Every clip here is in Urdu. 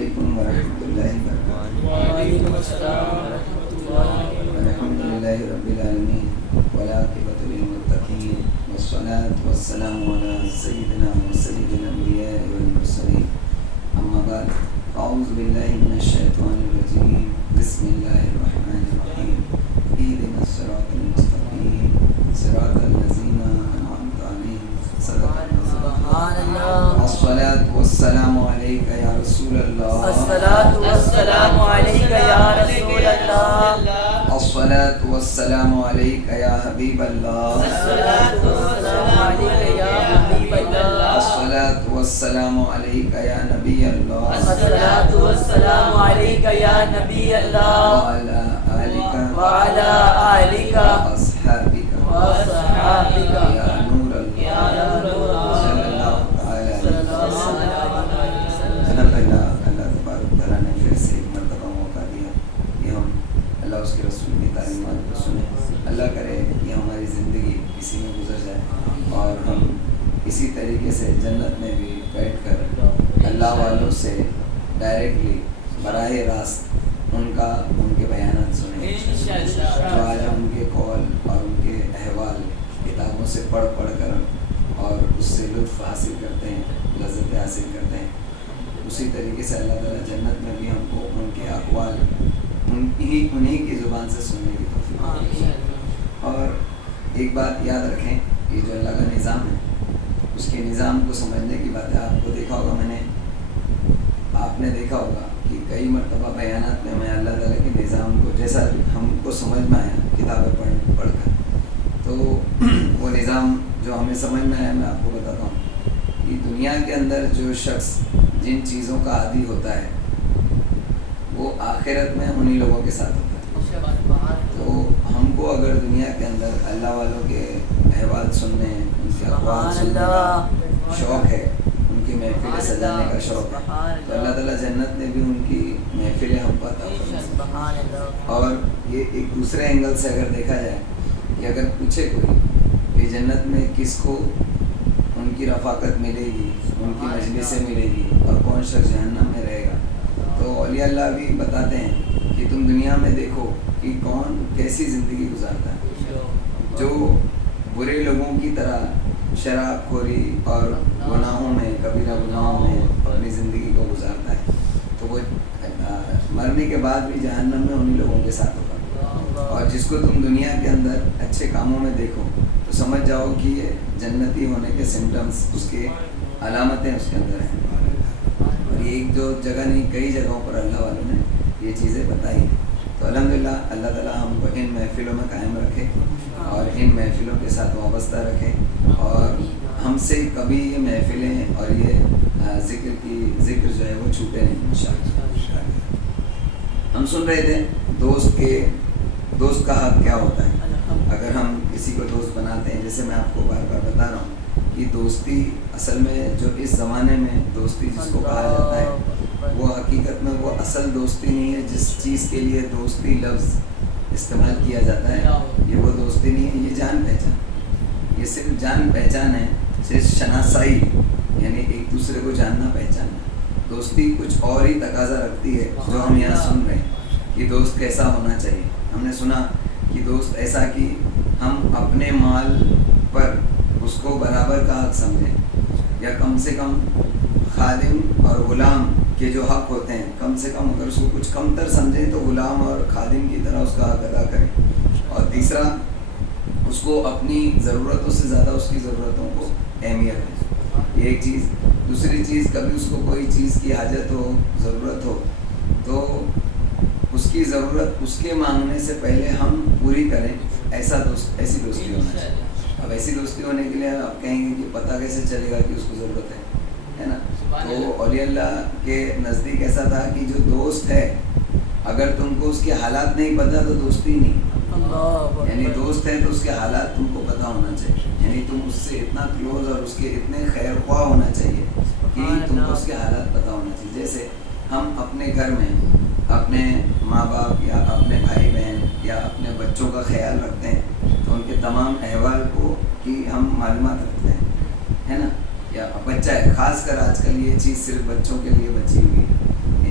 علیکم ورحمۃ اللہ وبرکاتہ۔ وعلیکم السلام ورحمۃ اللہ۔ الحمدللہ رب العالمین والعاقبۃ للمتقین والصلاۃ والسلام علی سیدنا وسید الانبیاء والمرسلین، اما بعد، اعوذ باللہ من الشیطان الرجیم، بسم اللہ الرحمن الرحیم، اہدنا الصراط المستقیم صراط الذین انعمت علیہم، صدق اللہ۔ سبحان اللہ۔ الصلاۃ والسلام علیک یا رسول اللہ، الصلاۃ والسلام علیک یا رسول اللہ، الصلاۃ والسلام علیک یا حبیب اللہ، الصلاۃ والسلام علیک یا حبیب اللہ، الصلاۃ والسلام علیک یا نبی اللہ، الصلاۃ والسلام علیک یا نبی اللہ، وعلی آلک وعلی آلک واصحابک واصحابک یا نور اللہ، یا نور اللہ، صلی اللہ تعالی صلی علیہ اللہ علیہ وسلم۔ الحمدللہ، اللہ تبارک تعالیٰ نے پھر سے ایک مرتبہ موقع دیا کہ ہم اللہ اس کے رسول کی تعلیمات کو سنیں۔ اللہ کرے کہ ہماری زندگی اسی میں گزر جائے اور ہم اسی طریقے سے جنت میں بھی بیٹھ کر اللہ والوں سے ڈائریکٹلی براہ راست ان کے بیانات سنیں، جو آج ہم ان کے قول اور ان کے احوال کتابوں سے پڑھ کر اور اس سے لطف حاصل کرتے ہیں، لذت حاصل کرتے ہیں، اسی طریقے سے اللہ تعالیٰ جنت میں بھی ہم کو ان کے اقوال انہی کی زبان سے سننے کی توفیق دے۔ اور ایک بات یاد رکھیں، یہ جو اللہ کا نظام ہے اس کے نظام کو سمجھنے کی بات ہے۔ آپ کو دیکھا ہوگا، آپ نے دیکھا ہوگا کہ کئی مرتبہ بیانات میں اللہ تعالیٰ کے نظام کو جیسا ہم کو سمجھ میں آیا کتابیں پڑھ کر، تو وہ نظام جو ہمیں سمجھ میں آیا میں آپ کو بتاتا ہوں کہ دنیا کے اندر جو شخص جن چیزوں کا عادی ہوتا ہے وہ آخرت میں انہی لوگوں کے ساتھ ہوتا ہے۔ تو ہم کو اگر دنیا کے اندر اللہ والوں کے احوال سننے، ان کے اقوال سننے کا شوق ہے، ان کی محفلیں سجانے کا شوق ہے، تو اللہ تعالیٰ جنت میں بھی ان کی محفلیں ہم کو عطا فرمائے۔ اور یہ ایک دوسرے اینگل سے اگر دیکھا جائے کہ اگر پوچھے کوئی کہ جنت میں کس کو ان کی رفاقت ملے گی، ان کی مجلسیں ملے گی، اور کون شخص جہنم میں رہے گا، تو اولیاء اللہ بھی بتاتے ہیں کہ تم دنیا میں دیکھو کہ کون کیسی زندگی گزارتا ہے، جو برے لوگوں کی طرح شراب خوری اور گناہوں میں، کبیرہ گناہوں میں اپنی زندگی کو گزارتا ہے، تو وہ مرنے کے بعد بھی جہنم میں انہی لوگوں کے ساتھ ہوگا۔ اور جس کو تم دنیا کے اندر اچھے کاموں میں دیکھو تو سمجھ جاؤ کہ یہ جنتی ہونے کے سمٹمز، اس کے علامتیں اس کے اندر ہیں۔ اور یہ ایک دو جگہ نہیں، کئی جگہوں پر اللہ والوں نے یہ چیزیں بتائی۔ تو الحمدللہ اللہ تعالیٰ ہم کو ان محفلوں میں قائم رکھے اور ان محفلوں کے ساتھ وابستہ رکھے، اور ہم سے کبھی یہ محفلیں اور یہ ذکر جو ہے وہ چھوٹے نہیں انشاءاللہ۔ ہم سن رہے تھے دوست کا حق کیا ہوتا ہے۔ اگر ہم کسی کو دوست بناتے ہیں، جیسے میں آپ کو بار بار بتا رہا ہوں کہ دوستی اصل میں جو اس زمانے میں دوستی جس کو کہا جاتا ہے، وہ حقیقت میں وہ اصل دوستی نہیں ہے۔ جس چیز کے لیے دوستی لفظ استعمال کیا جاتا ہے، یہ وہ دوستی نہیں ہے، یہ جان پہچان، یہ صرف جان پہچان ہے، صرف شناسائی، یعنی ایک دوسرے کو جاننا پہچاننا۔ دوستی کچھ اور ہی تقاضا رکھتی ہے جو ہم یہاں سن رہے ہیں کہ دوست کیسا ہونا چاہیے۔ ہم نے سنا کہ دوست ایسا کہ ہم اپنے مال پر اس کو برابر کا حق سمجھیں، یا کم سے کم خادم اور غلام کے جو حق ہوتے ہیں، کم سے کم اگر اس کو کچھ کم تر سمجھیں تو غلام اور خادم کی طرح اس کا حق ادا کریں۔ اور تیسرا، اس کو اپنی ضرورتوں سے زیادہ اس کی ضرورتوں کو اہمیت دیں، یہ ایک چیز۔ دوسری چیز، کبھی اس کو کوئی چیز کی حاجت ہو، ضرورت ہو، تو اس کی ضرورت اس کے مانگنے سے پہلے ہم پوری کریں، ایسی دوستی ہونا چاہیے۔ اب ایسی دوستی ہونے کے لیے آپ کہیں گے کہ پتہ کیسے چلے گا کہ اس کو ضرورت ہے نا؟ تو اولیاء اللہ کے نزدیک ایسا تھا کہ جو دوست ہے، اگر تم کو اس کے حالات نہیں پتہ تو دوستی نہیں، یعنی دوست ہے تو اس کے حالات تم کو پتہ ہونا چاہیے، یعنی تم اس سے اتنا کلوز اور اس کے اتنے خیر خواہ ہونا چاہیے کہ تم کو اس کے حالات پتہ ہونا چاہیے۔ جیسے ہم اپنے گھر میں اپنے ماں باپ یا اپنے بھائی بہن یا اپنے بچوں کا خیال رکھتے ہیں تو ان کے تمام احوال کو کی ہم معلومات رکھتے ہیں، ہے نا؟ یا بچہ ہے، خاص کر آج کل یہ چیز صرف بچوں کے لیے بچی ہوئی ہے،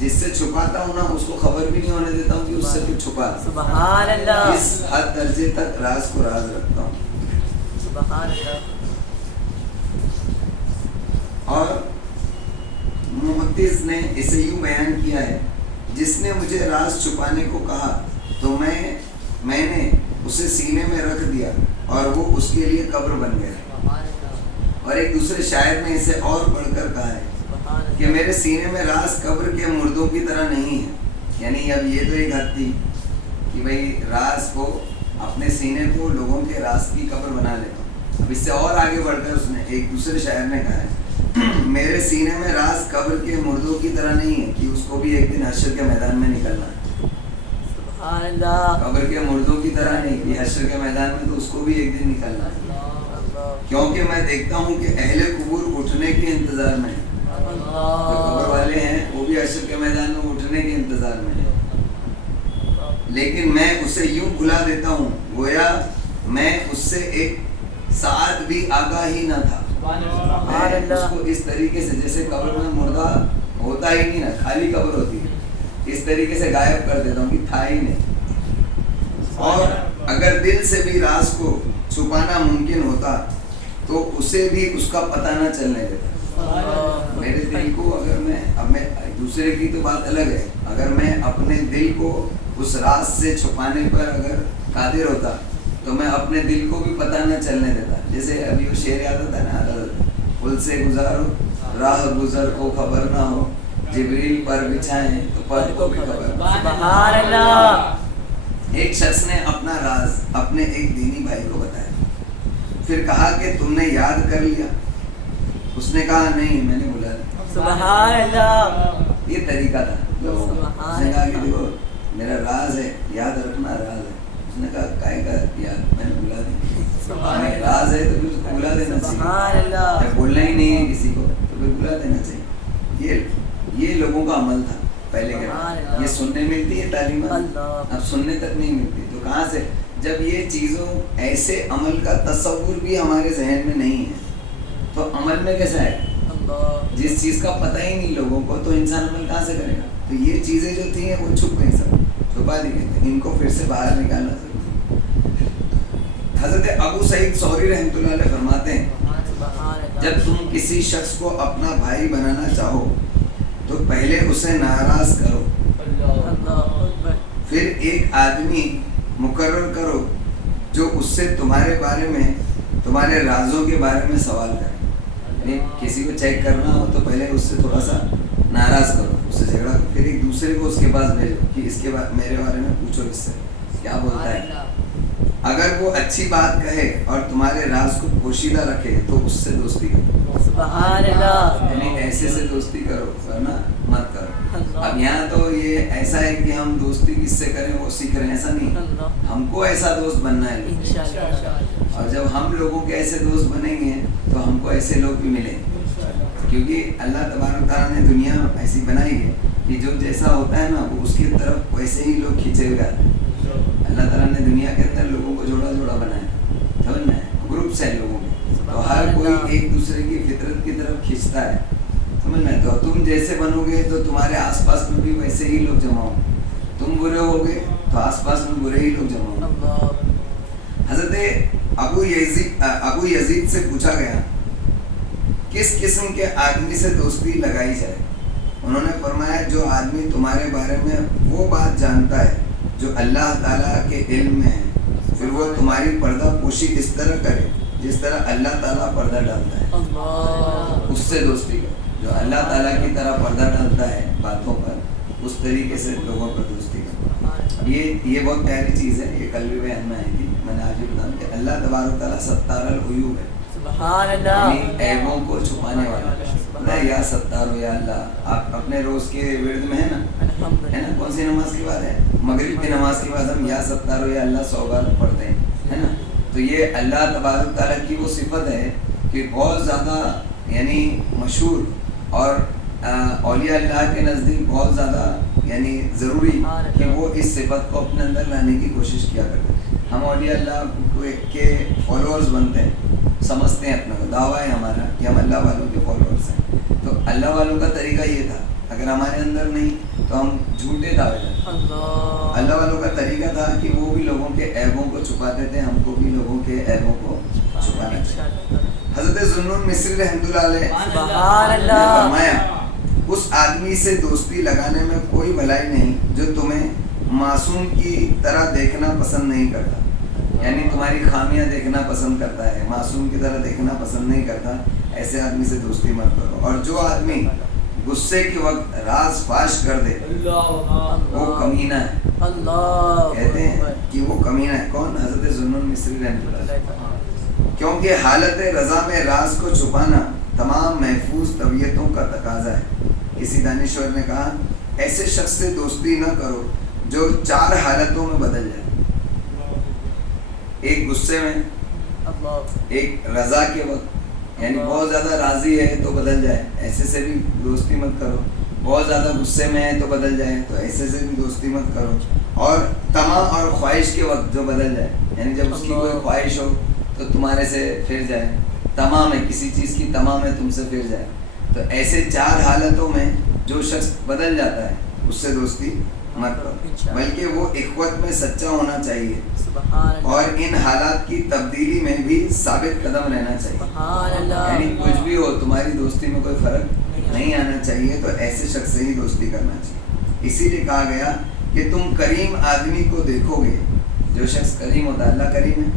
جس سے چھپاتا ہوں نا اس کو خبر بھی نہیں ہونے دیتا ہوں کہ اس سے کچھ چھپا ہے. سبحان اللہ. اس حد درجے تک راز کو راز رکھتا ہوں. سبحان اللہ. اور محدث نے اسے یوں بیان کیا ہے، جس نے مجھے راز چھپانے کو کہا تو میں نے اسے سینے میں رکھ دیا اور وہ اس کے لیے قبر بن گیا. اور ایک دوسرے شاعر نے اسے اور بڑھ کر کہا ہے کہ میرے سینے میں راز قبر کے مردوں کی طرح نہیں ہے. یعنی اب یہ تو ایک حد تھی کہ بھئی راز کو اپنے سینے کو لوگوں کے راز کی قبر بنا لیتا ہوں. اب اس سے اور آگے بڑھ کر اس نے ایک دوسرے شاعر نے کہا ہے میرے سینے میں راز قبر کے مردوں کی طرح نہیں ہے کہ اس کو بھی ایک دن حشر کے میدان میں نکلنا ہے. سبحان اللہ. قبر کے مردوں کی طرح نہیں کہ حشر کے میدان میں تو اس کو بھی ایک دن نکلنا ہے. کیونکہ میں دیکھتا ہوں کہ اہل قبور اٹھنے کے انتظار میں ہیں. جو قبر والے ہیں وہ بھی حشر کے میدان میں اٹھنے کے انتظار میں ہیں، لیکن میں اسے یوں بھلا دیتا ہوں گویا میں اس سے ایک ساعت بھی آگاہ ہی نہ تھا. میں اس کو اس طریقے سے جیسے قبر میں مردہ ہوتا ہی نہیں نا، خالی قبر ہوتی ہے، اس طریقے سے غائب کر دیتا ہوں کہ تھا ہی نہیں. اور اگر دل سے بھی راز کو چھپانا ممکن ہوتا تو اسے بھی اس کا پتہ نہ چلنے دیتا. میرے دل کو اگر میں دوسرے کی تو بات الگ ہے، اگر میں اپنے دل کو اس راز سے چھپانے پر اگر قادر ہوتا تو میں اپنے دل کو بھی پتہ نہ چلنے دیتا. جیسے ابھی وہ شعر یاد ہوتا ہے نا، پل سے گزارو راہ گزر کو خبر نہ ہو، جبریل پر بچھائیں تو پر کو بھی خبر. سبحان اللہ. ایک شخص نے اپنا راز اپنے ایک دینی بھائی کو بتایا، پھر کہا کہ تم نے یاد کر لیا؟ اس نے کہا نہیں، میں نے بولا. سبحان اللہ. یہ طریقہ تھا. اس نے کہا کہ دیکھو میرا راز ہے، یاد رکھنا راز ہے. اس نے کہا کائے کا یاد، میں نے بلا دی. راز ہے تو پھر اس کو بلا دینا چاہیے. بولنا ہی نہیں ہے کسی کو تو پھر بلا دینا چاہیے. یہ لوگوں کا عمل تھا پہلے کے. یہ سننے ملتی ہے تعلیمات، اب سننے تک نہیں ملتی. تو کہاں سے؟ جب یہ چیزوں ایسے عمل کا تصور بھی ہمارے ذہن میں نہیں ہے تو عمل میں کیسا ہے؟ جس چیز کا پتہ ہی نہیں لوگوں کو تو انسان عمل کہاں سے کرے گا؟ تو یہ چیزیں جو تھیں وہ چھپ گئی، سب چھپا دی گئی. ان کو پھر سے باہر نکالنا ضروری. حضرت ابو سعید ثوری رحمۃ اللہ علیہ فرماتے ہیں جب تم کسی شخص کو اپنا بھائی بنانا چاہو تو پہلے اسے ناراض کرو، پھر ایک آدمی مقرر کرو جو اس سے تمہارے بارے میں، تمہارے رازوں کے بارے میں سوال کرے. یعنی کسی کو چیک کرنا ہو تو پہلے اس سے تھوڑا سا ناراض کرو، اس سے جھگڑا کرو، پھر ایک دوسرے کو اس کے پاس بھیجو کہ اس کے بعد میرے بارے میں پوچھو اس سے کیا بولتا ہے. اگر وہ اچھی بات کہے اور تمہارے راز کو پوشیدہ رکھے تو اس سے دوستی کرو. سبحان اللہ. یعنی ایسے سے دوستی کرو ورنہ مت کرو. اب یہاں تو یہ ایسا ہے کہ ہم دوستی کس سے کریں وہ سیکھ رہے ہیں، ایسا نہیں. ہم کو ایسا دوست بننا ہے اور جب ہم لوگوں کے ایسے دوست بنیں گے تو ہم کو ایسے لوگ بھی ملیں گے. کیونکہ اللہ تبارک تعالیٰ نے دنیا ایسی بنائی ہے کہ جو جیسا ہوتا ہے نا وہ اس کی طرف ویسے ہی لوگ کھینچے ہوئے آتے ہیں. اللہ تعالیٰ نے دنیا کے اندر لوگوں کو جوڑا جوڑا بنایا، سمجھنا ہے، گروپس ہیں لوگوں کے، تو ہر کوئی ایک دوسرے کی فطرت کی طرف کھینچتا ہے، سمجھنا ہے. تو تم جیسے بنو گے تو تمہارے آس پاس میں بھی ویسے ہی لوگ جمع ہوں گے. تم برے ہوگے تو آس پاس میں برے ہی لوگ جمع ہوں گے. حضرت ابو یزید سے پوچھا گیا کس قسم کے آدمی سے دوستی لگائی جائے. انہوں نے فرمایا جو آدمی تمہارے بارے میں وہ بات جانتا ہے جو اللہ تعالیٰ کے علم میں ہے، پھر وہ تمہاری پردہ پوشی اس طرح کرے جس طرح اللہ تعالیٰ پردہ ڈالتا ہے، اس سے دوستی کرو. جو اللہ تعالیٰ کی طرح پردہ ڈالتا ہے باتوں پر، اس طریقے سے لوگوں پر دوستی کرو. یہ بہت پیاری چیز ہے. یہ کل بھی بیان میں آئی تھی، میں نے آج بھی بتایا کہ اللہ تبارک تعالیٰ ستار العیوب ہے. سبحان اللہ. عیبوں کو چھپانے والا. یا ستار یا اللہ. آپ اپنے روز کے ورد میں ہے نا کون سی نماز کی بات ہے؟ مغرب کی نماز کے بعد ہم یا ستار یا اللہ 100 بار پڑھتے ہیں، ہے نا. تو یہ اللہ تبارک تعالیٰ کی وہ صفت ہے کہ بہت زیادہ یعنی مشہور اور اولیاء اللہ کے نزدیک بہت زیادہ یعنی ضروری کہ وہ اس صفت کو اپنے اندر لانے کی کوشش کیا کرتے ہیں. ہم اولیاء اللہ کے فالوورز بنتے ہیں، سمجھتے ہیں اپنا کو، دعویٰ ہے ہمارا کہ ہم اللہ والوں کے فالوورز ہیں. تو اللہ والوں کا طریقہ یہ تھا اگر ہمارے اندر نہیں تو ہم جھوٹے دعوے کرتے. اللہ والوں کا طریقہ تھا کہ وہ بھی لوگوں کے عیبوں کو چھپاتے تھے, ہم کو بھی لوگوں کے عیبوں کو چھپانا چاہیے. حضرت ذوالنون مصری رحمۃ اللہ علیہ نے فرمایا اس آدمی سے دوستی لگانے میں کوئی بھلائی نہیں جو تمہیں معصوم کی طرح دیکھنا پسند نہیں کرتا, یعنی تمہاری خامیاں دیکھنا پسند کرتا ہے, معصوم کی طرح دیکھنا پسند نہیں کرتا, ایسے آدمی سے دوستی مت کرو. اور جو آدمی غصے کے وقت راز فاش کر دے وہ کمینہ ہے. کہتے ہیں کہ وہ کمینہ ہے. کون؟ حضرت ذوالنون مصری رحمۃ اللہ علیہ. کیونکہ حالت رضا میں راز کو چھپانا تمام محفوظ طبیعتوں کا تقاضا ہے. کسی دانشور نے کہا ایسے شخص سے دوستی نہ کرو جو 4 حالتوں میں بدل جائے. ایک غصے میں, ایک رضا کے وقت, یعنی بہت زیادہ راضی ہے تو بدل جائے, ایسے سے بھی دوستی مت کرو. بہت زیادہ غصے میں ہے تو بدل جائے, تو ایسے سے بھی دوستی مت کرو. اور طمع اور خواہش کے وقت جو بدل جائے, یعنی جب اس کی کوئی خواہش ہو تو تمہارے سے پھر جائے, طمع میں, کسی چیز کی طمع میں تم سے پھر جائے. تو ایسے 4 حالتوں میں جو شخص بدل جاتا ہے اس سے دوستی مت کرو, بلکہ وہ اخوت میں سچا ہونا چاہیے اور ان حالات کی تبدیلی میں بھی ثابت قدم رہنا چاہیے. یعنی کچھ بھی ہو تمہاری دوستی میں کوئی فرق نہیں آنا چاہیے, تو ایسے شخص سے ہی دوستی کرنا چاہیے. اسی لیے کہا گیا کہ تم کریم آدمی کو دیکھو گے. جو شخص کریم ہوتا ہے, اللہ کریم ہے,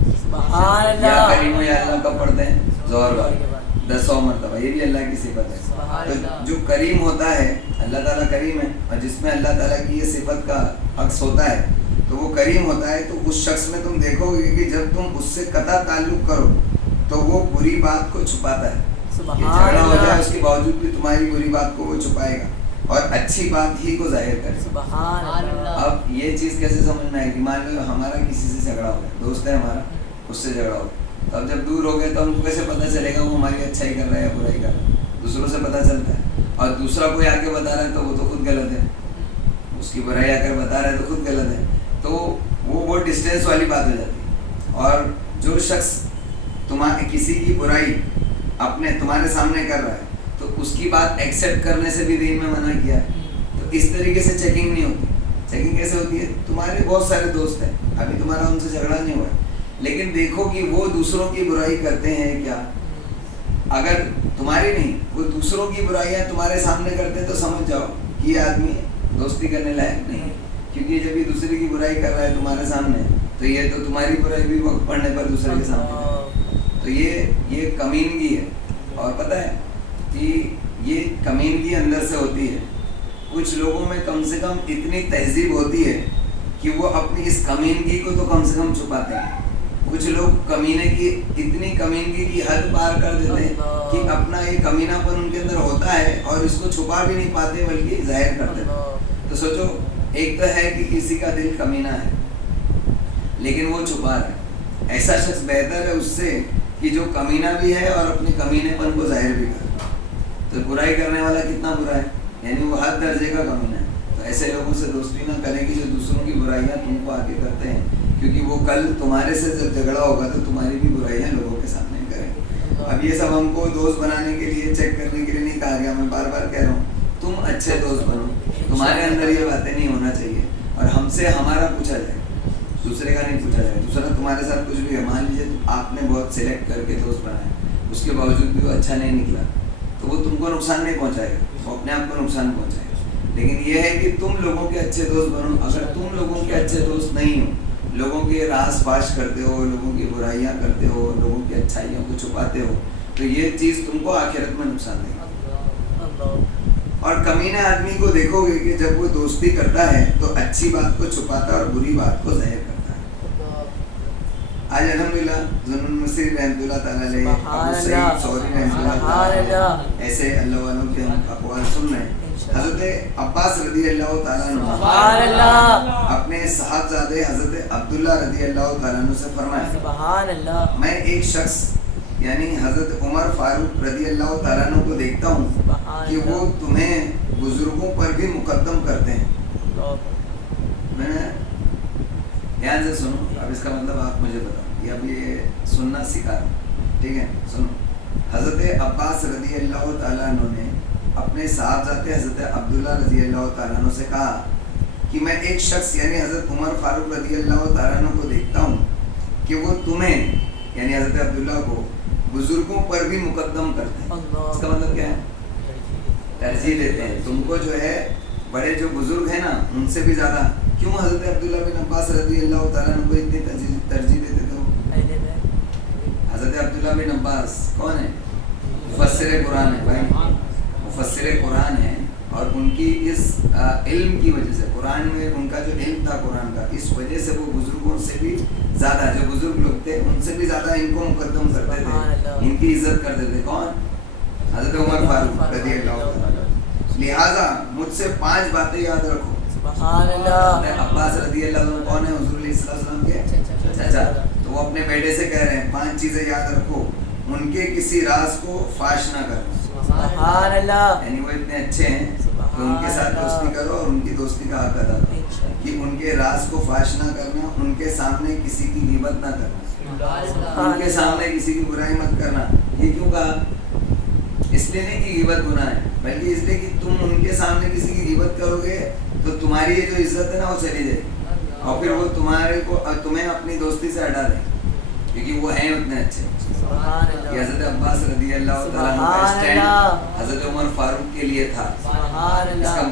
یا کریم ہو یا اللہ کا پڑھتے ہیں زہر بار 10 مرتبہ, یہ بھی اللہ کی صفت ہے. تو جو کریم ہوتا ہے, اللہ تعالیٰ کریم ہے, اور جس میں اللہ تعالیٰ کی یہ صفت کا عکس ہوتا ہے تو وہ کریم ہوتا ہے. تو اس شخص میں تم دیکھو گے کہ جب تم اس سے قطع تعلق کرو تو وہ بری بات کو چھپاتا ہے. یہ جھگڑا ہو جائے اس کے باوجود بھی تمہاری بری بات کو وہ چھپائے گا اور اچھی بات ہی کو ظاہر کرے گا. اب یہ چیز کیسے سمجھنا ہے کہ مان لو ہمارا کسی سے جھگڑا ہو گیا, دوست ہے ہمارا, اس سے جھگڑا ہو گیا, تو اب جب دور ہو گئے تو ہم کو کیسے پتہ چلے گا وہ ہماری اچھائی کر رہا ہے یا برائی کر رہا ہے؟ دوسروں سے پتہ چلتا ہے. اور دوسرا کوئی آ کے بتا رہا ہے تو وہ تو خود غلط ہے, اس کی برائی آ کر بتا رہا ہے تو خود غلط ہے. تو وہ بہت ڈسٹینس والی بات ہو جاتی ہے. اور جو شخص تمہارے کسی کی برائی اپنے تمہارے سامنے کر رہا ہے تو اس کی بات ایکسیپٹ کرنے سے بھی دین میں منع کیا ہے. تو اس طریقے سے چیکنگ نہیں ہوتی. چیکنگ کیسے ہوتی ہے؟ تمہارے بہت سارے دوست ہیں, ابھی تمہارا ان سے جھگڑا نہیں ہوا ہے, لیکن دیکھو کہ وہ دوسروں کی برائی کرتے ہیں کیا. اگر تمہاری نہیں, وہ دوسروں کی برائیاں تمہارے سامنے کرتے ہیں تو سمجھ جاؤ کہ یہ آدمی دوستی کرنے لائق نہیں ہے. کیونکہ جب یہ دوسرے کی برائی کر رہا ہے تمہارے سامنے تو یہ تو تمہاری برائی بھی وقت پڑنے پر دوسرے کے سامنے, تو یہ کمینگی ہے. اور پتہ ہے کہ یہ کمینگی اندر سے ہوتی ہے. کچھ لوگوں میں کم سے کم اتنی تہذیب ہوتی ہے کہ وہ اپنی اس کمینگی کو تو کم سے کم چھپاتے ہیں. کچھ لوگ کمینے کی اتنی کمینگی کی حد پار کر دیتے ہیں کہ اپنا یہ کمینہ پن ان کے اندر ہوتا ہے اور اس کو چھپا بھی نہیں پاتے بلکہ ظاہر کرتے ہیں. تو سوچو, ایک تو ہے کہ کسی کا دل کمینہ ہے لیکن وہ چھپا رہا ہے, ایسا شخص بہتر ہے اس سے کہ جو کمینہ بھی ہے اور اپنے کمینے پن کو ظاہر بھی کرے. تو برائی کرنے والا کتنا برا ہے, یعنی وہ ہر درجے کا کمینہ ہے. تو ایسے لوگوں سے دوستی نہ کریں کہ جو دوسروں کی برائیاں تم کو آگے کرتے ہیں, کیونکہ وہ کل تمہارے سے جب جھگڑا ہوگا تو تمہاری بھی برائیاں لوگوں کے سامنے کریں. اب یہ سب ہم کو دوست بنانے کے لیے, چیک کرنے کے لیے نہیں کہا گیا. میں بار بار کہہ رہا ہوں تم اچھے دوست بنو, تمہارے اندر یہ باتیں نہیں ہونا چاہیے. اور ہم سے ہمارا پوچھا جائے, دوسرے کا نہیں پوچھا جائے. دوسرا تمہارے ساتھ کچھ بھی ہے, مان لیجیے آپ نے بہت سلیکٹ کر کے دوست بنایا, اس کے باوجود بھی وہ اچھا نہیں نکلا, تو وہ تم کو نقصان نہیں پہنچائے گا, وہ اپنے آپ کو نقصان پہنچائے گا. لیکن یہ ہے کہ تم لوگوں کے اچھے دوست بنو. اگر تم لوگوں کے اچھے دوست نہیں ہو, لوگوں کے راز فاش کرتے ہو, لوگوں کی برائیاں کرتے ہو, لوگوں کی اچھائیوں کو چھپاتے ہو, تو یہ چیز تم کو آخرت میں نقصان دے گی. اور کمینے آدمی کو دیکھو گے کہ جب وہ دوستی کرتا ہے تو اچھی بات کو چھپاتا ہے اور بری بات کو ظاہر کرتا ہے. آج الحمدللہ ذوالنون مصری رحمۃ اللہ تعالیٰ علیہ, ابو سعید سوری رحمۃ اللہ تعالیٰ علیہ, ایسے اللہ والوں کے ہم اقوال سن رہے ہیں. حضرت عباس رضی اللہ تعالیٰ عنہ اپنے صاحبزادے حضرت عبداللہ رضی اللہ تعالیٰ عنہ سے فرمایا, میں ایک شخص یعنی حضرت عمر فاروق رضی اللہ تعالیٰ عنہ کو دیکھتا ہوں کہ وہ تمہیں بزرگوں پر بھی مقدم کرتے ہیں. میں نے دھیان سے سنو, اب اس کا مطلب آپ مجھے بتاؤ, یہ اب یہ سننا سکھا رہا ہوں, ٹھیک ہے؟ سنو. حضرت عباس رضی اللہ تعالیٰ عنہ نے اپنے صاحبزادے حضرت عبداللہ رضی اللہ تعالیٰ عنہ سے کہا کہ میں ایک شخص یعنی حضرت عمر فاروق رضی اللہ تعالیٰ عنہ کو دیکھتا ہوں کہ وہ تمہیں یعنی حضرت عبداللہ کو بزرگوں پر بھی مقدم کرتے ہیں. اس کا مطلب کیا ہے؟ ترجیح دیتے ہیں. تم کو جو ہے بڑے جو بزرگ ہیں نا ان سے بھی زیادہ. کیوں حضرت عبداللہ بن عباس رضی اللہ تعالیٰ عنہ کو اتنی ترجیح دیتے تھے؟ حضرت عبداللہ بن عباس کون ہے؟ مفسر قرآن ہے بھائی, مفسر قرآن ہے. اور ان کی اس علم کی وجہ سے, قرآن میں ان کا جو علم تھا قرآن کا, اس وجہ سے وہ بزرگوں سے بھی زیادہ, جو بزرگ لوگ تھے ان سے بھی زیادہ ان کو مقدم کرتے تھے, ان کی عزت کرتے تھے. کون؟ حضرت عمر فاروق رضی اللہ عنہ. لہٰذا مجھ سے 5 باتیں یاد رکھو. سبحان اللہ. عباس رضی اللہ عنہ کون ہے؟ حضور علیہ السلام کے چچا. تو وہ اپنے بیٹے سے کہہ رہے ہیں 5 چیزیں یاد رکھو, ان کے کسی راز کو فاش نہ کرنا. سبحان اللہ. یعنی وہ اتنے اچھے ہیں کہ ان کے ساتھ دوستی کرو اور ان کی دوستی کا حق ادا کرو, کہ ان کے راز کو فاش نہ کرنا, ان کے سامنے کسی کی غیبت نہ کرنا, ان کے سامنے کسی کی برائی مت کرنا. یہ کیوں کہا؟ اس لیے نہیں کہ غیبت گناہ ہے, بلکہ اس لیے کہ تم ان کے سامنے کسی کی غیبت کرو گے تو تمہاری یہ جو عزت ہے نا وہ چلی جائے گی, اور پھر وہ تمہیں اپنی دوستی سے ہٹا دیں, کیونکہ وہ ہیں اتنے اچھے. یہ حضرت عباس رضی اللہ تعالیٰ عنہ کا اسٹینڈ حضرت عمر فاروق کے لیے تھا.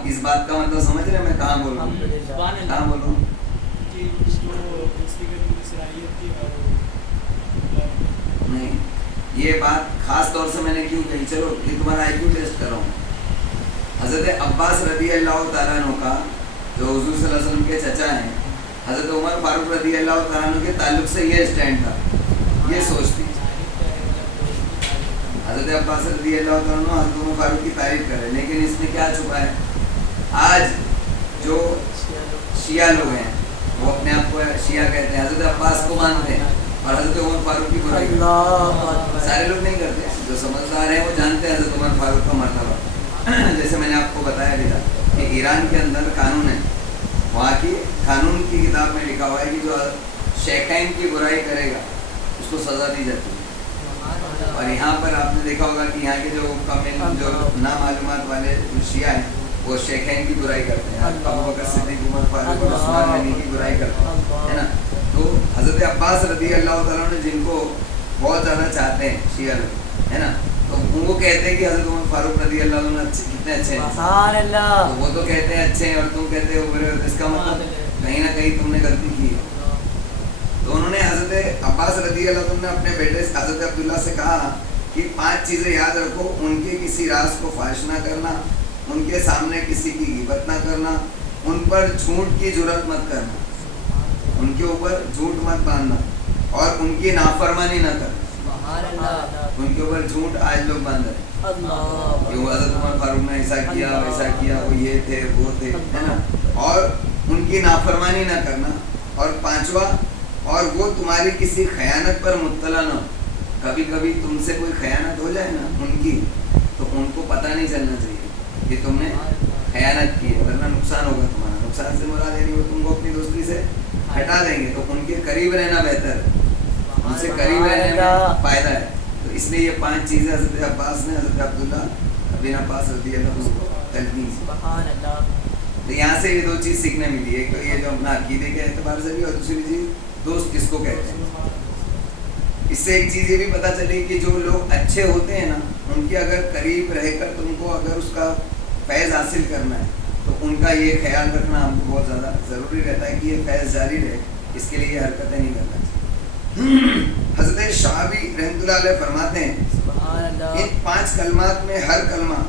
اس بات کا مطلب سمجھ رہے میں کہاں بول رہا ہوں؟ کہاں بول رہا ہوں؟ نہیں, یہ بات خاص طور سے میں نے کیوں کہی, چلو یہ تمہارا آئی کیو ٹیسٹ کر رہا ہوں. حضرت عباس رضی اللہ تعالیٰ عنہ کا جو حضور صلی اللہ علیہ وسلم کے چچا ہیں, حضرت عمر فاروق رضی اللہ تعالیٰ عنہ کے تعلق سے یہ اسٹینڈ تھا. یہ سوچتی حضرت عباس رضی اللہ تعالیٰ عنہ حضرت عمر فاروق کی تعریف کر رہے, لیکن اس میں کیا چھپا ہے؟ آج جو شیعہ لوگ ہیں وہ اپنے آپ کو شیعہ کہتے ہیں, حضرت عباس کو مانتے ہیں اور حضرت عمر فاروق کی برائی کرتے ہیں. سارے لوگ نہیں کرتے, جو سمجھدار ہیں وہ جانتے ہیں حضرت عمر فاروق کا مرتبہ. جیسے میں نے آپ کو بتایا بھی تھا کہ ایران کے اندر قانون ہے, وہاں کی قانون کی کتاب میں لکھا ہوا ہے کہ جو شیخین کی برائی کرے گا اس کو سزا دی جاتی ہے. اور یہاں پر آپ نے دیکھا ہوگا کہ یہاں کے جو جو نامعلومات والے شیعہ ہیں وہ شیخین کی برائی کرتے ہیں, ابو بکر صدیق, عمر فاروق اور عثمان غنی کی برائی کرتے ہیں, ہے نا. تو حضرت عباس رضی اللہ تعالیٰ نے جن کو بہت زیادہ چاہتے ہیں شیعہ لوگ, ہے نا, تو وہ کہتے ہیں کہ حضرت عمر فاروق رضی اللہ عنہ کتنے اچھے ہیں. سبحان اللہ. تو وہ تو کہتے ہیں اچھے ہیں اور تم کہتے ہو برے, اس کا مطلب کہیں نہ کہیں تم نے غلطی کی ہے. تو انہوں نے حضرت عباس رضی اللہ عنہ نے اپنے بیٹے حضرت عبداللہ سے کہا کہ 5 چیزیں یاد رکھو, ان کے کسی راز کو فاش نہ کرنا, ان کے سامنے کسی کی غیبت نہ کرنا, ان پر جھوٹ کی جرات مت کرنا, ان کے اوپر جھوٹ مت باندھنا, اور ان کی نافرمانی نہ کرنا. ان کے اوپر جھوٹ آج لوگ باندھ رہے ہیں کہ وہ حضرت عمر فاروق نے ایسا کیا ویسا کیا, وہ یہ تھے وہ تھے, ہے نا, اور ان کی نافرمانی نہ کرنا. اور 5واں, اور وہ تمہاری کسی خیانت پر مطلع نہ ہو. کبھی کبھی تم سے کوئی خیانت ہو جائے نا ان کی, تو ان کو پتہ نہیں چلنا چاہیے کہ تم نے خیانت کی ہے, ورنہ نقصان ہوگا تمہارا. نقصان سے مراد یعنی وہ تم کو اپنی دوستی سے ہٹا دیں گے, تو ان کے قریب رہنا بہتر ہے, ان سے قریب رہنے میں فائدہ ہے. تو اس لیے یہ 5 چیزیں حضرت عباس نے حضرت عبداللہ بن عباس رضی اللہ عنہ کو تلقین کی. تو یہاں سے یہ 2 چیز سیکھنے ملی, ایک تو یہ جو اپنا عقیدے کے اعتبار سے بھی, اور دوسری چیز دوست کس کو کہتے ہیں. اس سے ایک چیز یہ بھی پتہ چلی کہ جو لوگ اچھے ہوتے ہیں نا, ان کے اگر قریب رہ کر تم کو اگر اس کا فیض حاصل کرنا ہے تو ان کا یہ خیال رکھنا ہم کو بہت زیادہ ضروری رہتا ہے کہ یہ فیض جاری رہے. اس کے لیے یہ حرکتیں نہیں کرنا چاہیے. حضرت شعبی رحمۃ اللہ علیہ فرماتے ہیں ان 5 کلمات میں ہر کلمہ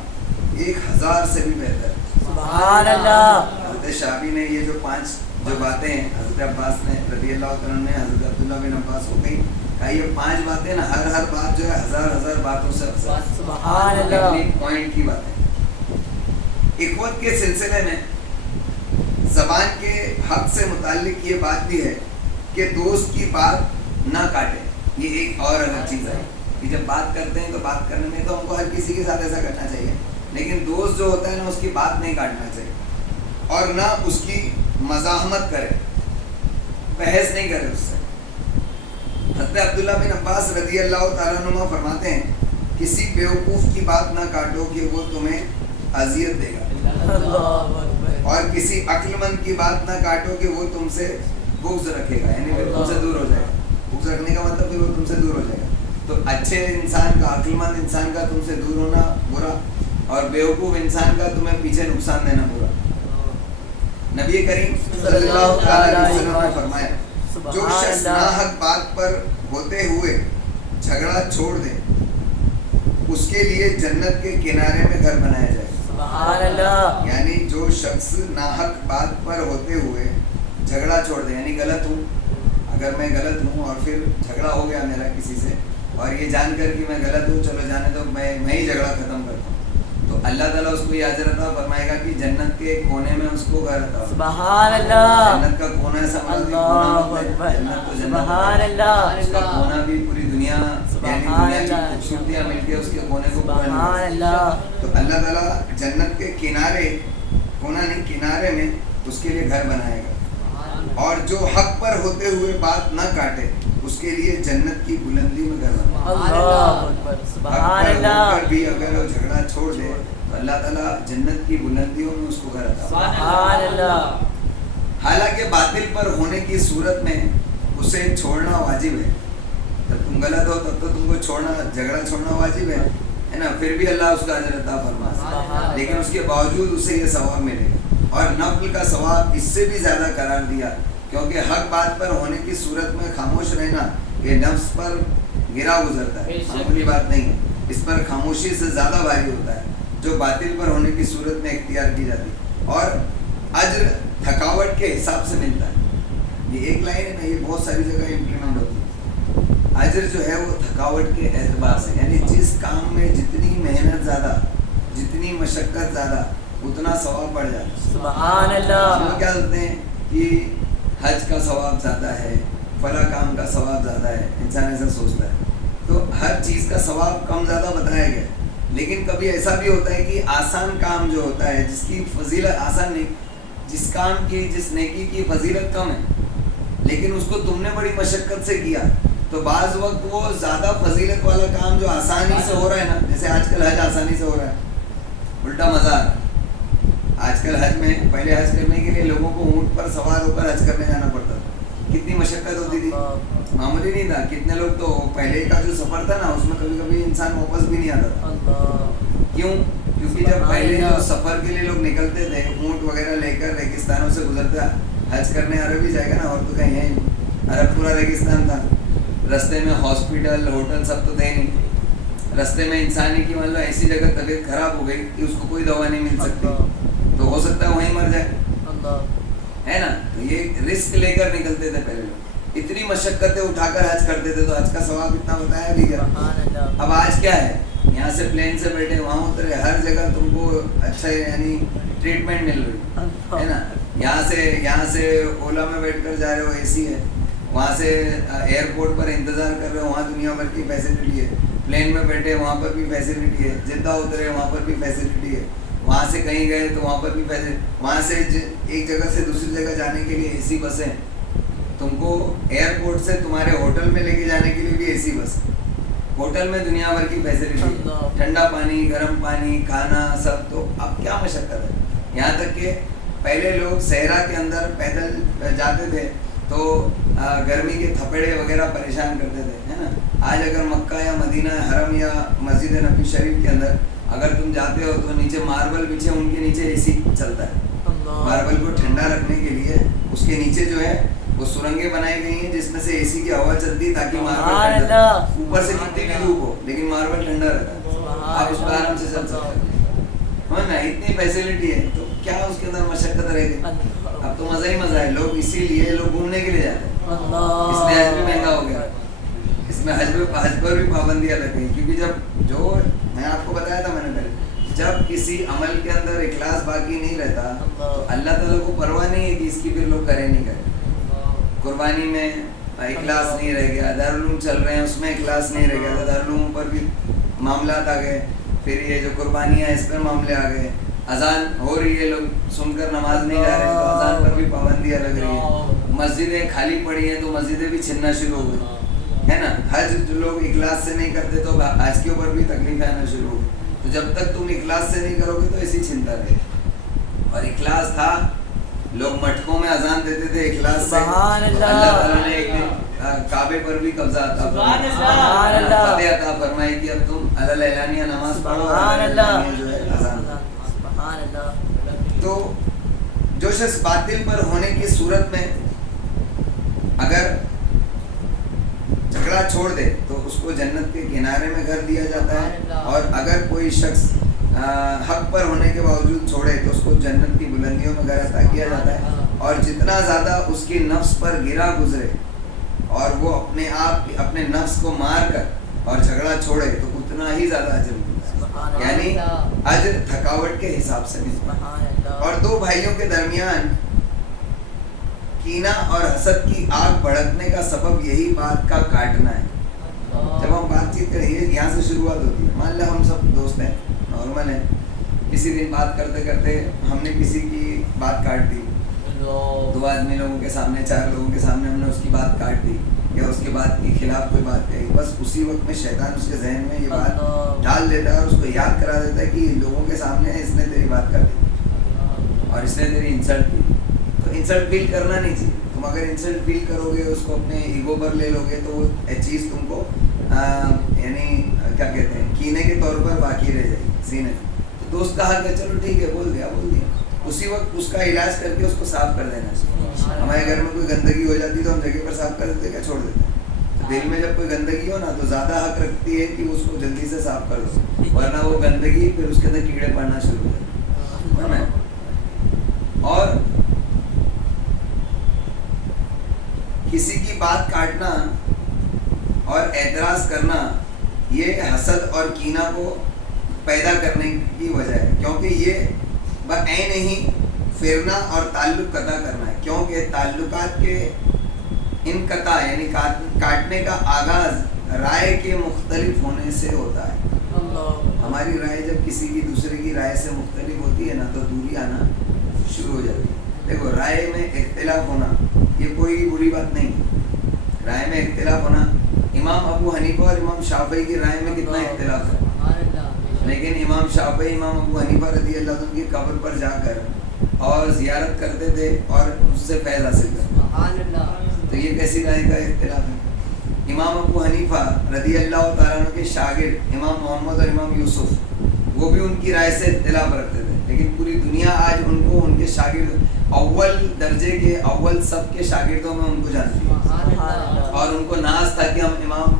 1000 سے بھی بہتر ہے. سبحان اللہ. حضرت شعبی نے یہ جو 5 جو باتیں ہیں حضرت عباس نے رضی اللہ عنہ نے حضرت عبداللہ بن عباس کو کہی, کہا یہ 5 باتیں نا, ہر بات جو ہے 1000 باتوں سے افضل. سبحان اللہ. اپنی پوائنٹ کی باتیں. اخوت کے سلسلے میں زبان کے حق سے متعلق یہ بات بھی ہے کہ دوست کی بات نہ کاٹے. یہ ایک اور الگ چیز ہے کہ جب بات کرتے ہیں تو بات کرنے میں تو ہم کو ہر کسی کے ساتھ ایسا کرنا چاہیے, لیکن دوست جو ہوتا ہے نا اس کی بات نہیں کاٹنا چاہیے, اور نہ اس کی مزاحمت کرے, بحث نہیں کرے اس سے. حضرت عبداللہ بن عباس رضی اللہ تعالیٰ عنہ فرماتے ہیں کسی بیوقوف کی بات نہ کاٹو کہ وہ تمہیں اذیت دے گا. اور کسی عقل مند کی بات نہ کاٹو کہ وہ تم سے بغض رکھے گا, یعنی پھر تم سے دور ہو جائے گا. بغض رکھنے کا مطلب پھر وہ تم سے دور ہو جائے گا. تو اچھے انسان کا, عقل مند انسان کا تم سے دور ہونا برا, اور بیوقوف انسان کا تمہیں پیچھے نقصان دینا برا. نبی کریم صلی اللہ علیہ وسلم نے فرمایا جو شخص ناحق بات پر ہوتے ہوئے جھگڑا چھوڑ دے اس کے لیے جنت کے کنارے میں گھر بنایا جائے. سبحان اللہ. یعنی جو شخص ناحق بات پر ہوتے ہوئے جھگڑا چھوڑ دے, یعنی غلط ہوں, اگر میں غلط ہوں اور پھر جھگڑا ہو گیا میرا کسی سے, اور یہ جان کر کہ میں غلط ہوں, چلو جانے دو, میں ہی جھگڑا ختم کرتا ہوں, تو اللہ تعالیٰ اس کو یہ اجر عطا فرمائے گا کہ جنت کے کونے میں اس کو گھر عطا. سبحان اللہ. جنت کا کونا ایسا سبحان اللہ. اس کا کونا بھی پوری دنیا, یعنی دنیا کی خوبصورتیاں مل کے اس کے کونے کو سبحان اللہ. تو اللہ تعالیٰ جنت کے کنارے, کونا نہیں کنارے میں اس کے لیے گھر بنائے گا. اور جو حق پر ہوتے ہوئے بات نہ کاٹے اس کے لیے جنت کی بلندی میں گھر بنائے گا. اللہ اکبر. سبحان اللہ. حق پر بھی اگر وہ جھگڑا چھوڑ دے تو اللہ تعالیٰ جنت کی بلندیوں میں اس کو گھر عطا. سبحان اللہ. حالانکہ باطل پر ہونے کی صورت میں اسے چھوڑنا واجب ہے. جب تم غلط ہو تب تو تم کو چھوڑنا, جھگڑا چھوڑنا واجب ہے نا, پھر بھی اللہ اس کا اجر عطا فرمائے, لیکن اس کے باوجود اسے یہ ثواب ملے گا. اور نفل کا ثواب اس سے بھی زیادہ قرار دیا, کیونکہ حق بات پر ہونے کی صورت میں خاموش رہنا یہ نفس پر گرا گزرتا ہے, معمولی بات نہیں ہے. اس پر خاموشی سے زیادہ بھاری ہوتا ہے جو باطل پر ہونے کی صورت میں اختیار کی جاتی ہے. اور اجر تھکاوٹ کے حساب سے ملتا ہے. یہ ایک لائن ہے نا, یہ بہت ساری جگہ امپلیمنٹ ہوتی ہے. اجر جو ہے وہ تھکاوٹ کے اعتبار سے, یعنی جس کام میں جتنی محنت زیادہ, جتنی مشقت زیادہ, اتنا ثواب بڑھ جاتا ہے. سبحان اللہ. ہم کیا سوچتے ہیں کہ حج کا ثواب زیادہ ہے, فلاں کام کا ثواب زیادہ ہے, انسان ایسا سوچتا ہے. تو ہر چیز کا ثواب کم زیادہ بتایا گیا, لیکن کبھی ایسا بھی ہوتا ہے کہ آسان کام جو ہوتا ہے, جس کی فضیلت آسان نہیں, جس کام کی, جس نیکی کی فضیلت کم ہے, لیکن اس کو تم نے بڑی مشقت سے کیا, تو بعض وقت وہ زیادہ فضیلت والا کام جو آسانی سے ہو رہا ہے نا, جیسے آج کل حج آسانی سے ہو رہا ہے, الٹا مزہ آ رہا ہے. آج کل حج میں, پہلے حج کرنے کے لیے لوگوں کو اونٹ پر سوار ہو کر حج کرنے جانا پڑتا تھا, کتنی مشقت ہوتی تھی, معمولی نہیں تھا. کتنے لوگ تو پہلے کا جو سفر تھا نا اس میں کبھی کبھی انسان واپس بھی نہیں آتا تھا. کیوں؟ کیونکہ جب پہلے جو سفر کے لیے لوگ نکلتے تھے اونٹ وغیرہ لے کر ریگستانوں سے گزرتا, حج کرنے عرب ہی جائے گا نا, اور تو کہیں ہے, عرب پورا ریگستان تھا. رستے میں ہاسپٹل, ہوٹل سب تو تھے نہیں. رستے میں انسانی کی مان لو ایسی جگہ طبیعت خراب ہو گئی کہ اس کو کوئی دوا نہیں مل سکتی, تو ہو سکتا ہے وہیں مر جائے, ہے نا. تو یہ رسک لے کر نکلتے تھے پہلے لوگ, اتنی مشقتیں اٹھا کر حج کرتے تھے, تو حج کا ثواب اتنا بتایا بھی گیا. اب آج کیا ہے, یہاں سے پلین سے بیٹھے وہاں اترے, ہر جگہ تم کو اچھا یعنی ٹریٹمنٹ مل رہی ہے نا. یہاں سے اولا میں بیٹھ کر جا رہے ہو, اے سی ہے, وہاں سے ایئرپورٹ پر انتظار کر رہے ہو, وہاں دنیا بھر کی فیسلٹی ہے. پلین میں بیٹھے وہاں پر بھی فیسلٹی ہے, جدہ اترے وہاں پر بھی فیسلٹی ہے, وہاں سے کہیں گئے تو وہاں پر بھی فیسلٹی, وہاں سے ایک جگہ سے دوسری جگہ جانے کے لیے اے سی بسیں, تم کو ایئرپورٹ سے تمہارے ہوٹل میں لے کے جانے کے لیے بھی اے سی بس, ہوٹل میں دنیا بھر کی فیسلٹی, ٹھنڈا پانی, گرم پانی, کھانا سب. تو اب کیا مشقت ہے. یہاں تک کہ پہلے لوگ صحرا کے اندر پیدل جاتے تھے تو گرمی کے تھپڑے وغیرہ پریشان کرتے تھے, ہے نا. آج اگر مکہ یا مدینہ حرم یا مسجد نبی شریف کے اندر اگر تم جاتے ہو تو نیچے ماربل بچھے, ان کے نیچے اے سی چلتا ہے. ماربل کو ٹھنڈا رکھنے کے لیے اس کے نیچے جو ہے وہ سرنگیں بنائی گئی ہیں جس میں سے اے سی کی ہوا چلتی ہے تاکہ ماربل ٹھنڈا, اوپر سے کتنی بھی دھوپ ہو لیکن ماربل ٹھنڈا رہتا ہے, آپ اس پر آرام سے چل سکتے ہیں نا. اتنی فیسلٹی ہے تو کیا اس کے اندر مشقت رہے گی. اب تو مزہ ہی مزہ ہے. لوگ اسی لیے لوگ گھومنے کے لیے جاتے ہیں, اس لیے حج بھی مہنگا ہو گیا, اس میں حج پر بھی پابندیاں لگ گئی. کیونکہ جب جو میں آپ کو بتایا تھا میں نے پہلے, جب کسی عمل کے اندر اخلاص باقی نہیں رہتا تو اللہ تعالیٰ کو پرواہ نہیں ہے کہ اس کی پھر لوگ کریں نہیں کریں. قربانی میں اخلاص نہیں رہ گیا, دارالعلوم چل رہے ہیں اس میں اخلاص نہیں رہ گیا, دارالعلوم پر بھی معاملات آ گئے, پھر یہ جو قربانیاں ہیں اس پر معاملے آ گئے, اذان ہو رہی ہے لوگ سن کر نماز نہیں جا رہے تو اذان پر بھی پابندیاں لگ رہی ہیں, مسجدیں خالی پڑی ہیں تو مسجدیں بھی چھننا شروع ہو گئی, ہے نا. حج جو لوگ اخلاص سے نہیں کرتے تو حج کے اوپر بھی تکلیف آنا شروع ہو گئی. تو جب تک تم اخلاص سے نہیں کرو گے تو ایسی چنتا رہے. اور اخلاص تھا, لوگ مٹکوں میں اذان دیتے تھے اخلاص سے. اللہ تعالیٰ نے ایک دن کعبے پر بھی قبضہ عطا فرمایا, فتح عطا فرمائی کہ اب تم اعلانیہ نماز پڑھو, اعلانیہ جو ہے اذان. تو جو شخص باطل پر ہونے کی صورت میں اگر جھگڑا چھوڑ دے تو اس کو جنت کے کنارے میں گھر دیا جاتا ہے, اور اگر کوئی شخص حق پر ہونے کے باوجود چھوڑے تو اس کو جنت کی بلندیوں میں گھر عطا کیا جاتا ہے. اور جتنا زیادہ اس کی نفس پر گرا گزرے اور وہ اپنے آپ اپنے نفس کو مار کر اور جھگڑا چھوڑے تو اتنا ہی زیادہ اجر ملتا ہے, یعنی اجر تھکاوٹ کے حساب سے ملتا ہے. اور دو بھائیوں کے درمیان کینہ اور حسد کی آگ بھڑکنے کا سبب یہی بات کا کاٹنا ہے. جب ہم بات چیت کریں گے یہاں سے شروعات ہوتی ہے. مان لیں ہم سب دوست ہیں, نارمل ہیں, کسی دن بات کرتے کرتے ہم نے کسی کی بات کاٹ دی, 2 آدمی لوگوں کے سامنے, 4 لوگوں کے سامنے ہم نے اس کی بات کاٹ دی, یا اس کے بات کے خلاف کوئی بات کہی. بس اسی وقت میں شیطان اس کے ذہن میں یہ بات ڈال دیتا ہے اور اس کو یاد کرا دیتا ہے کہ لوگوں کے سامنے اس نے تیری بات کر دی اور اس نے تیری انسلٹ کی. تو انسلٹ فیل کرنا نہیں چاہیے. تم اگر انسلٹ فیل کرو گے, اس کو اپنے ایگو پر لے لو گے, تو وہ چیز تم کو یعنی کیا کہتے ہیں کینے کے طور پر باقی رہ جائے گی سینے. تو دوست کا حق ہے, چلو ٹھیک ہے, بول دیا, اسی وقت اس کا علاج کر کے اس کو صاف کر دینا. ہمارے گھر میں کوئی گندگی ہو جاتی تو ہم جگہ پر صاف کر دیتے, کیا چھوڑ دیتے ہیں. دل میں جب کوئی گندگی ہو نا تو زیادہ حق رکھتی ہے کہ اس کو جلدی سے صاف کر دو, ورنہ وہ گندگی پھر اس کے اندر کیڑے پڑنا شروع ہو جاتے ہیں. اور کسی کی بات کاٹنا اور اعتراض کرنا یہ حسد اور کینہ کو پیدا کرنے کی وجہ ہے, کیونکہ یہ بعین ہی پھرنا اور تعلق قطع کرنا ہے. کیونکہ تعلقات کے انقطاع یعنی کاٹنے کا آغاز رائے کے مختلف ہونے سے ہوتا ہے. ہماری رائے جب کسی کی دوسرے کی رائے سے مختلف ہوتی ہے نا تو دوری آنا شروع ہو جاتی ہے. دیکھو, رائے میں اختلاف ہونا یہ کوئی بری بات نہیں. رائے میں اختلاف ہونا, امام ابو حنیفہ اور امام شافعی کی رائے میں کتنا اختلاف ہے, لیکن امام شافعی امام ابو حنیفہ رضی اللہ عنہ کی قبر پر جا کر اور زیارت کرتے تھے اور اس سے فیض حاصل کرتے. تو یہ کیسی رائے کا اختلاف ہے. امام ابو حنیفہ رضی اللہ تعالیٰ عنہ کے شاگرد امام محمد اور امام یوسف وہ بھی ان کی رائے سے اختلاف رکھتے تھے, لیکن پوری دنیا آج ان کو ان کے شاگرد اول درجے کے اول سب کے شاگردوں میں ان کو جانتی ہے. اور ان کو ناز تھا کہ ہم امام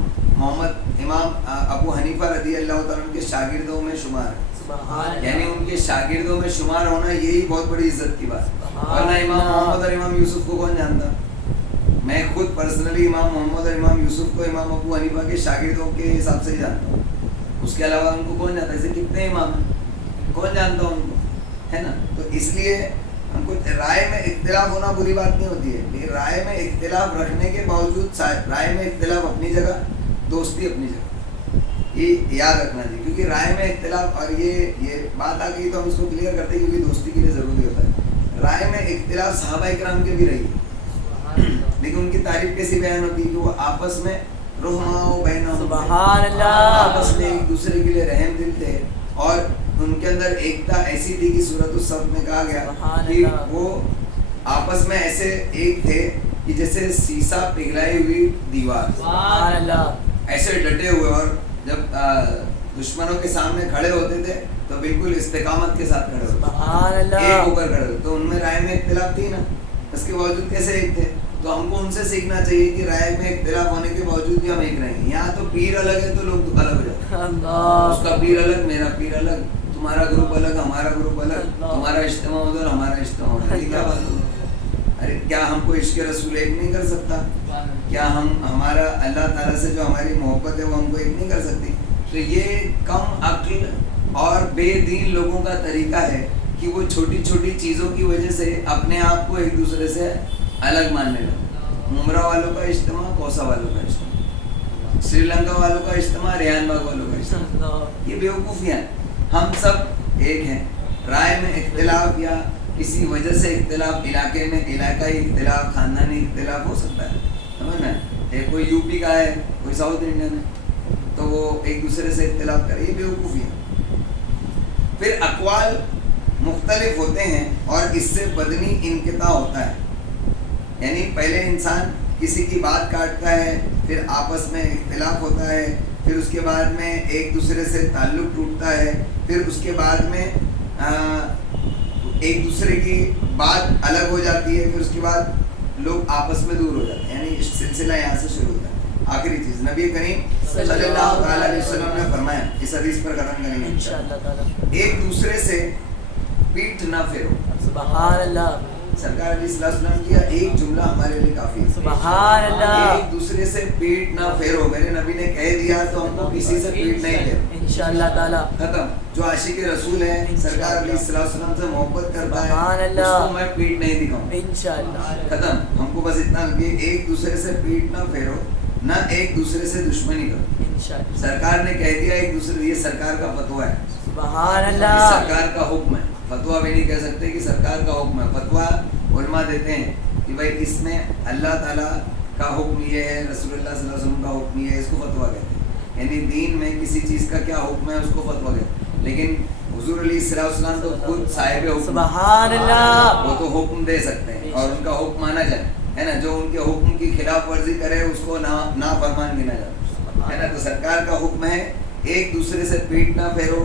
ابو حنیفہ رضی اللہ تعالیٰ عنہ کے شاگردوں میں شمار ہے, یعنی ان کے شاگردوں میں شمار ہونا یہی بہت بڑی عزت کی بات ہے. ورنہ امام محمد اور امام یوسف کو کون جانتا. میں خود پرسنلی امام محمد اور امام یوسف کو امام ابو حنیفہ کے شاگردوں کے حساب سے ہی جانتا ہوں. اس کے علاوہ ان کو کون جانتا ہے, ایسے کتنے امام ہیں, کون جانتا ان کو, ہے نا. تو اس لیے ہم کو رائے میں اختلاف ہونا بری بات نہیں ہوتی ہے, لیکن رائے میں اختلاف رکھنے کے باوجود رائے میں اختلاف اپنی جگہ, دوستی اپنی جگہ, یہ یاد رکھنا چاہیے. کیونکہ رائے میں اختلاف اور یہ بات آ گئی تو ہم اس کو کلیئر کرتے ہیں کیونکہ دوستی کے لیے ضروری ہوتا ہے. رائے میں اختلاف صحابہ اکرام کے بھی رہی ہے, لیکن ان کی تعریف کیسی بیان ہوتی ہے کہ وہ آپس میں رحماء بینہم, سبحان اللہ, آپس میں ایک دوسرے کے لیے رحم دل تھے, اور ان کے اندر ایکتا ایسی تھی کہ سورۃ الصف میں کہا گیا کہ وہ آپس میں ایسے ایک تھے کہ جیسے سیسا پگھلائی ہوئی دیوار, سبحان اللہ, ایسے ڈٹے ہوئے. اور جب دشمنوں کے سامنے کھڑے ہوتے تھے تو بالکل استقامت کے ساتھ کھڑے ہوتے, سبحان اللہ, ایک اوپر کھڑے ہوتے. تو ان میں رائے میں اختلاف تھی نا, اس کے باوجود کیسے ایک تھے. تو ہم کو ان سے سیکھنا چاہیے کہ رائے میں اختلاف ہونے کے باوجود بھی ہم ایک رہیں گے. یہاں تو پیر الگ ہے تو لوگ الگ ہو جاتے ہیں, اس کا پیر الگ, میرا پیر الگ, تمہارا گروپ الگ, ہمارا گروپ الگ, تمہارا اجتماع ادھر, ہمارا اجتماع ادھر. یہ کیا بات ہے. ارے کیا ہم کو عشق رسول ایک نہیں کر سکتا؟ کیا ہمارا اللہ تعالیٰ سے جو ہماری محبت ہے وہ ہم کو ایک نہیں کر سکتی؟ تو یہ کم عقل اور بے دین لوگوں کا طریقہ ہے کہ وہ چھوٹی چھوٹی چیزوں کی وجہ سے اپنے آپ کو ایک دوسرے سے الگ ماننے لگے. ممرا والوں کا اجتماع, کوسا والوں کا اجتماع, سری لنکا والوں کا اجتماع, ریحان باغ والوں کا اجتماع, یہ بیوقوفیاں ہیں. ہم سب ایک ہیں. رائے میں اختلاف یا کسی وجہ سے اختلاف, علاقے میں علاقائی اختلاف, خاندانی اختلاف ہو سکتا ہے, سمجھ نا. کوئی یو پی کا ہے, کوئی ساؤتھ انڈین ہے, تو وہ ایک دوسرے سے اختلاف کرے, یہ بیوقوفی ہے. پھر اقوال مختلف ہوتے ہیں اور اس سے بدنی انقطاع ہوتا ہے. یعنی پہلے انسان کسی کی بات کاٹتا ہے, پھر آپس میں اختلاف ہوتا ہے, پھر اس کے بعد میں ایک دوسرے سے تعلق ٹوٹتا ہے, پھر اس کے بعد میں ایک دوسرے کی بات الگ ہو جاتی ہے, پھر اس کے بعد لوگ آپس میں دور ہو جاتے ہیں. یعنی اس سلسلہ یہاں سے شروع ہوتا ہے. آخری چیز نبی کریم صلی اللہ تعالیٰ علیہ وسلم نے فرمایا, اس حدیث پر ختم کریں گے انشاءاللہ, ایک دوسرے سے پیٹھ نہ پھیرو. سبحان اللہ. سرکار علیہ السلام کیا ایک جملہ ہمارے لیے کافی ہے. سبحان اللہ. ایک دوسرے سے پیٹ نہ پھیرو. میرے نبی نے کہہ دیا تو ہم کو کسی سے پیٹ نہیں پھیرو انشاءاللہ تعالیٰ. ختم. جو عاشق رسول ہے سرکار علیہ السلام سے محبت کرتا سبحان ہے اللہ. اس کو میں پیٹ نہیں دکھاؤں. انشاءاللہ ختم. ہم کو بس اتنا لگے ایک دوسرے سے پیٹ نہ پھیرو, نہ ایک دوسرے سے دشمنی کرو. انشاءاللہ. سرکار نے کہہ دیا ایک دوسرے, یہ سرکار کا فتویٰ ہے, سبحان یہ اللہ. سرکار کا حکم ہے. فتویٰ بھی نہیں کہہ سکتے کہ سرکار کا حکم ہے. فتویٰ علماء دیتے ہیں کہ بھائی اس میں اللہ تعالیٰ کا حکم یہ ہے, رسول اللہ صلی اللہ علیہ وسلم کا حکم یہ ہے, اس کو فتویٰ کہتے ہیں. یعنی دین میں کسی چیز کا کیا حکم ہے اس کو فتویٰ کہتے ہیں. لیکن حضور علیہ السلام تو خود صاحب حکم, سبحان اللہ. وہ تو حکم دے سکتے ہیں اور ان کا حکم مانا جائے, ہے نا. جو ان کے حکم کی خلاف ورزی کرے اس کو نافرمان گنا جائے, ہے نا. تو سرکار کا حکم ہے ایک دوسرے سے پیٹ نہ پھیرو.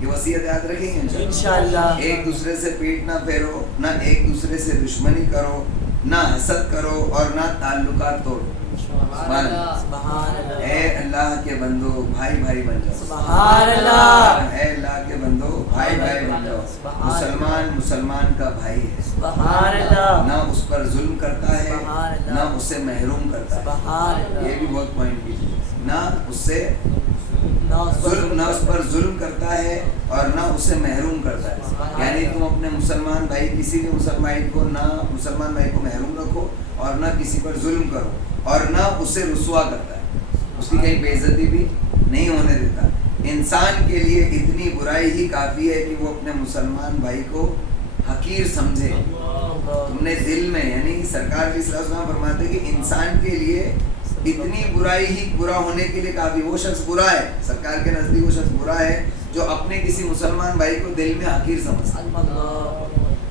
یہ وصیت یاد رکھیں گے انشاءاللہ. ایک دوسرے سے پیٹ نہ پھیرو, نہ ایک دوسرے سے دشمنی کرو, نہ حسد کرو اور نہ تعلقات توڑو. سبحان اللہ. سبحان اللہ. اے اللہ کے بندو بھائی بھائی بن جاؤ. سبحان اللہ. اے اللہ کے بندو بھائی بھائی بن جاؤ. مسلمان کا بھائی ہے. سبحان اللہ. نہ اس پر ظلم کرتا ہے سبحان اللہ. نہ اسے محروم کرتا ہے. سبحان اللہ. یہ بھی بہت پوائنٹ کیجیے. نہ اس سے ظلم, نہ اس پر ظلم کرتا ہے اور نہ اسے محروم کرتا ہے. یعنی تم اپنے مسلمان بھائی, کسی بھی مسلمان کو, نہ مسلمان بھائی کو محروم رکھو اور نہ کسی پر ظلم کرو اور نہ اسے رسوا کرتا ہے, اس کی کہیں بے عزتی بھی نہیں ہونے دیتا. انسان کے لیے اتنی برائی ہی کافی ہے کہ وہ اپنے مسلمان بھائی کو حقیر سمجھے. تم نے دل میں, یعنی سرکار علیہ السلام فرماتے کہ انسان کے لیے اتنی برائی ہی برا ہونے کے لیے کافی. وہ شخص برا ہے, سرکار کے نزدیک وہ شخص برا ہے جو اپنے کسی مسلمان بھائی کو دل میں حقیر سمجھتا ہے.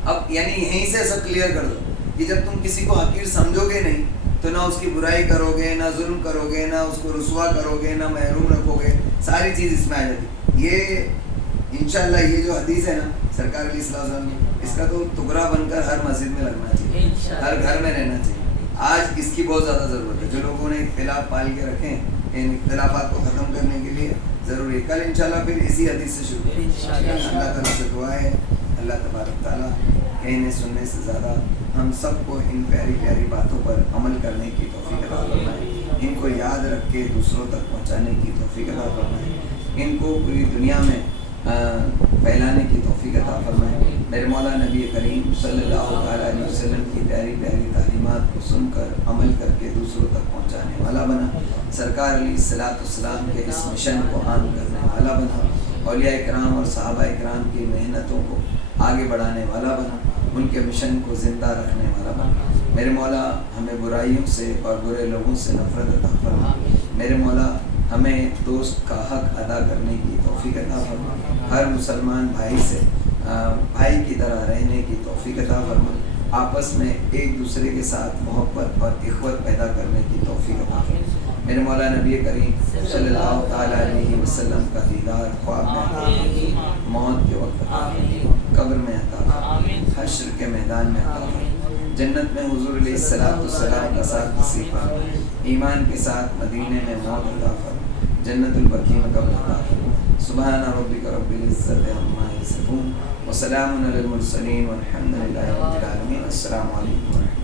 اب یعنی یہیں سے سب کلیئر کر دو کہ جب تم کسی کو حقیر سمجھو گے نہیں تو نہ اس کی برائی کرو گے, نہ ظلم کرو گے, نہ اس کو رسوا کرو گے, نہ محروم رکھو گے. ساری چیز اس میں آ جاتی. یہ انشاءاللہ یہ جو حدیث ہے نا سرکار علیہ السلام کی, اس کا تو ٹکڑا بن کر ہر مسجد میں لگنا چاہیے, ہر گھر میں رہنا چاہیے. آج اس کی بہت زیادہ ضرورت ہے. جو لوگوں نے اختلاف پال کے رکھے ہیں ان اختلافات کو ختم کرنے کے لیے ضروری ہے. کل انشاءاللہ پھر اسی حدیث سے شروع کریں. اللہ تعالیٰ سے دعا ہے اللہ تبارک تعالیٰ کہنے سننے سے زیادہ ہم سب کو ان پیاری پیاری باتوں پر عمل کرنے کی توفیق عطا فرمائے, ان کو یاد رکھ کے دوسروں تک پہنچانے کی توفیق عطا فرمائے, ان کو پوری دنیا میں پھیلانے کی توفیق عطا فرمائے. میرے مولا نبی کریم صلی اللہ علیہ وسلم کی پیاری پیاری تعلیمات کو سن کر عمل کر کے دوسروں تک پہنچانے والا بنا. سرکار علیہ السلام کے اس مشن کو عام کرنے والا بنا. اولیاء اکرام اور صحابہ اکرام کی محنتوں کو آگے بڑھانے والا بنا. ان کے مشن کو زندہ رکھنے والا بنا. میرے مولا ہمیں برائیوں سے اور برے لوگوں سے نفرت عطا فرما. میرے مولا ہمیں دوست کا حق ادا کرنے کی توفیق عطا فرما. ہر مسلمان بھائی سے بھائی کی طرح رہنے کی توفیق عطا فرما. آپس میں ایک دوسرے کے ساتھ محبت اور اخوت پیدا کرنے کی توفیق عطا فرما. میرے مولا نبی کریم صلی اللہ تعالیٰ علیہ وسلم کا دیدار خواب میں عطا، موت کے وقت عطا، قبر میں عطا، حشر کے میدان میں عطا، جنت میں حضور علیہ السلام کا ساتھ نصیب فرما، ایمان کے ساتھ مدینے میں موت عطا فرما، جنت البقیع میں قبر عطا فرما. سبحان ربک رب العزت عما یصفون وسلام علی المرسلین والحمد للہ رب العالمین. السلام علیکم.